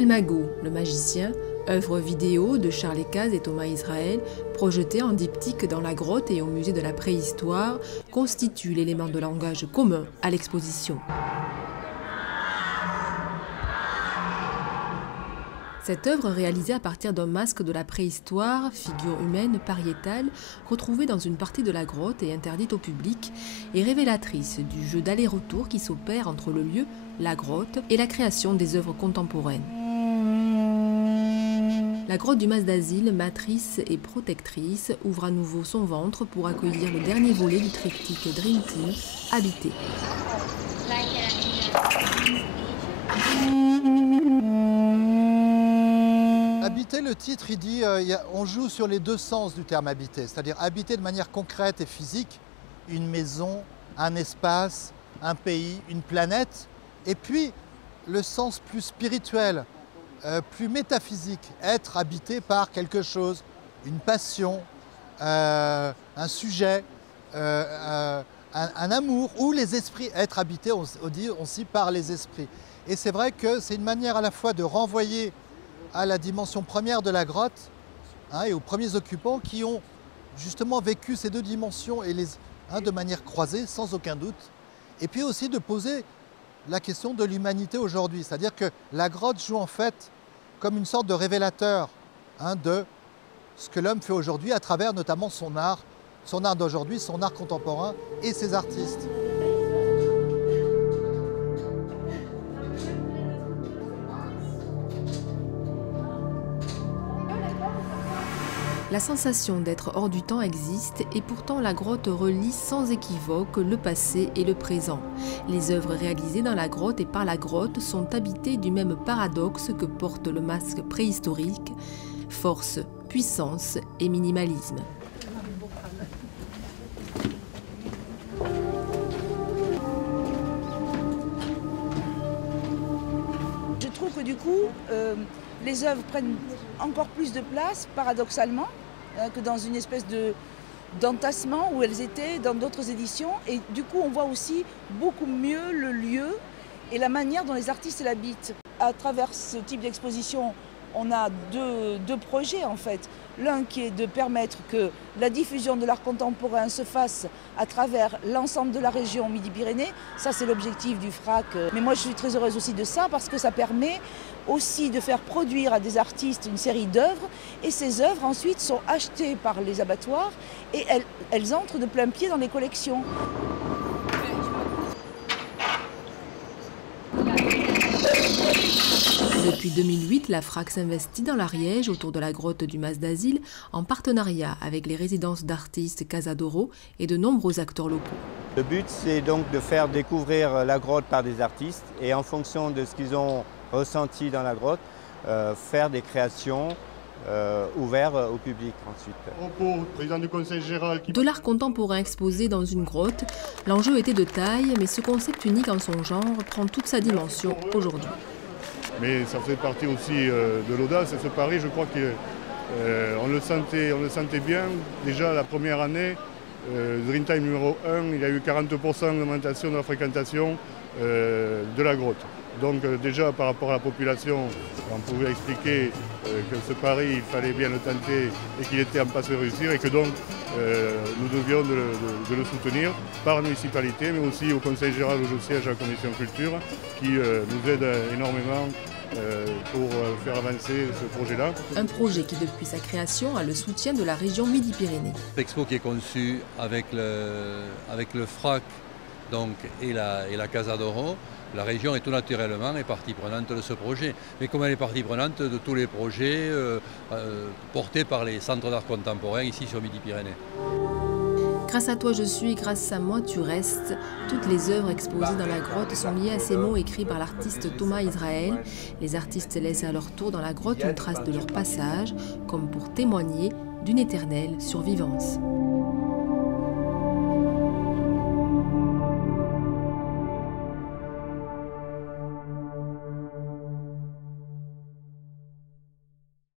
El Mago, le magicien, œuvre vidéo de Charles Ecaz et Thomas Israël, projetée en diptyque dans la grotte et au musée de la préhistoire, constitue l'élément de langage commun à l'exposition. Cette œuvre, réalisée à partir d'un masque de la préhistoire, figure humaine pariétale, retrouvée dans une partie de la grotte et interdite au public, est révélatrice du jeu d'aller-retour qui s'opère entre le lieu, la grotte, et la création des œuvres contemporaines. La grotte du Mas d'Asile, matrice et protectrice, ouvre à nouveau son ventre pour accueillir le dernier volet du triptyque Dream Team, Habité. Habiter, le titre, il dit on joue sur les deux sens du terme habiter, c'est-à-dire habiter de manière concrète et physique, une maison, un espace, un pays, une planète, et puis le sens plus spirituel, plus métaphysique, être habité par quelque chose, une passion, un sujet, un amour, ou les esprits, être habité aussi par les esprits. Et c'est vrai que c'est une manière à la fois de renvoyer à la dimension première de la grotte et aux premiers occupants qui ont justement vécu ces deux dimensions et de manière croisée, sans aucun doute. Et puis aussi de poser la question de l'humanité aujourd'hui, c'est-à-dire que la grotte joue en fait comme une sorte de révélateur de ce que l'homme fait aujourd'hui à travers notamment son art d'aujourd'hui, son art contemporain et ses artistes. La sensation d'être hors du temps existe et pourtant la grotte relie sans équivoque le passé et le présent. Les œuvres réalisées dans la grotte et par la grotte sont habitées du même paradoxe que porte le masque préhistorique, force, puissance et minimalisme. Je trouve que du coup, les œuvres prennent encore plus de place, paradoxalement, que dans une espèce d'entassement où elles étaient dans d'autres éditions. Et du coup, on voit aussi beaucoup mieux le lieu et la manière dont les artistes l'habitent. À travers ce type d'exposition, on a deux projets en fait. L'un qui est de permettre que la diffusion de l'art contemporain se fasse à travers l'ensemble de la région Midi-Pyrénées. Ça, c'est l'objectif du FRAC. Mais moi, je suis très heureuse aussi de ça parce que ça permet aussi de faire produire à des artistes une série d'œuvres. Et ces œuvres, ensuite, sont achetées par les abattoirs et elles entrent de plein pied dans les collections. Depuis 2008, la FRAC s'investit dans l'Ariège autour de la grotte du Mas d'Asile en partenariat avec les résidences d'artistes Casa d'Oro et de nombreux acteurs locaux. Le but, c'est donc de faire découvrir la grotte par des artistes et en fonction de ce qu'ils ont ressenti dans la grotte, faire des créations ouvertes au public ensuite. De l'art contemporain exposé dans une grotte, l'enjeu était de taille, mais ce concept unique en son genre prend toute sa dimension aujourd'hui. Mais ça fait partie aussi de l'audace et ce pari, je crois qu'on le sentait bien. Déjà la première année, Dream Time numéro 1, il y a eu 40% d'augmentation de la fréquentation de la grotte. Donc déjà par rapport à la population, on pouvait expliquer que ce pari, il fallait bien le tenter et qu'il était en passe de réussir et que donc nous devions de le soutenir par la municipalité, mais aussi au Conseil général où je siège à la Commission culture qui nous aide énormément pour faire avancer ce projet-là. Un projet qui, depuis sa création, a le soutien de la région Midi-Pyrénées. L'expo qui est conçue avec le FRAC donc, et la Casa d'Oro, la région est tout naturellement partie prenante de ce projet. Mais comme elle est partie prenante de tous les projets portés par les centres d'art contemporain ici sur Midi-Pyrénées. Grâce à toi je suis, grâce à moi tu restes. Toutes les œuvres exposées dans la grotte sont liées à ces mots écrits par l'artiste Thomas Israël. Les artistes laissent à leur tour dans la grotte une trace de leur passage, comme pour témoigner d'une éternelle survivance.